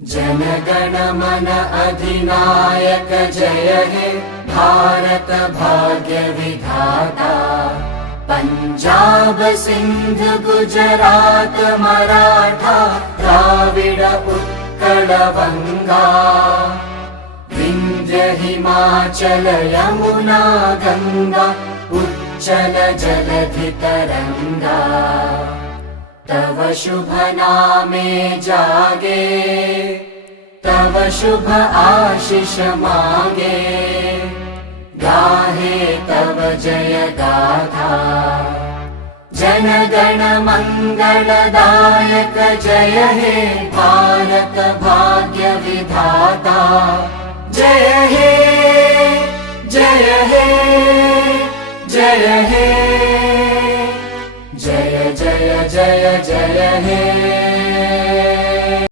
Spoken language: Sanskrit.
जनगण मन अधिनायक जय हे भारत भाग्य विधाता। पंजाब सिंध गुजरात मराठा द्राविड उत्कल बंगा। विंध्य हिमाचल यमुना गंगा उच्चल जलधि तरंगा। तव शुभ नामे जागे तव शुभ आशीष मागे। गाहे तव जय गाथा जनगण मंगलदायक जय हे भारत भाग्य विधाता।